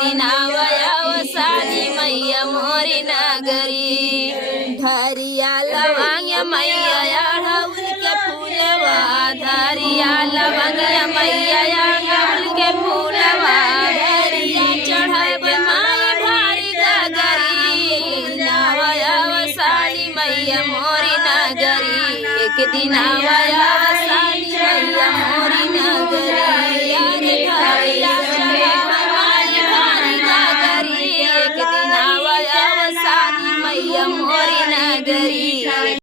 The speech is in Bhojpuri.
दिन वसाली मैया मोरी नगरी धरिया लवंग मैया अड़हुल के फूलवा धरिया लवंग मैया अड़हुल के फूलवा धरिया चढ़ब माई भारी गगरी नावया वसाली मैया मोरी नगरी एक दिन वसाली मैया मोरी नगरी धरिया चढ़ब माई भारी गगरी एक दिन वसाली मैया मोरी नगरी।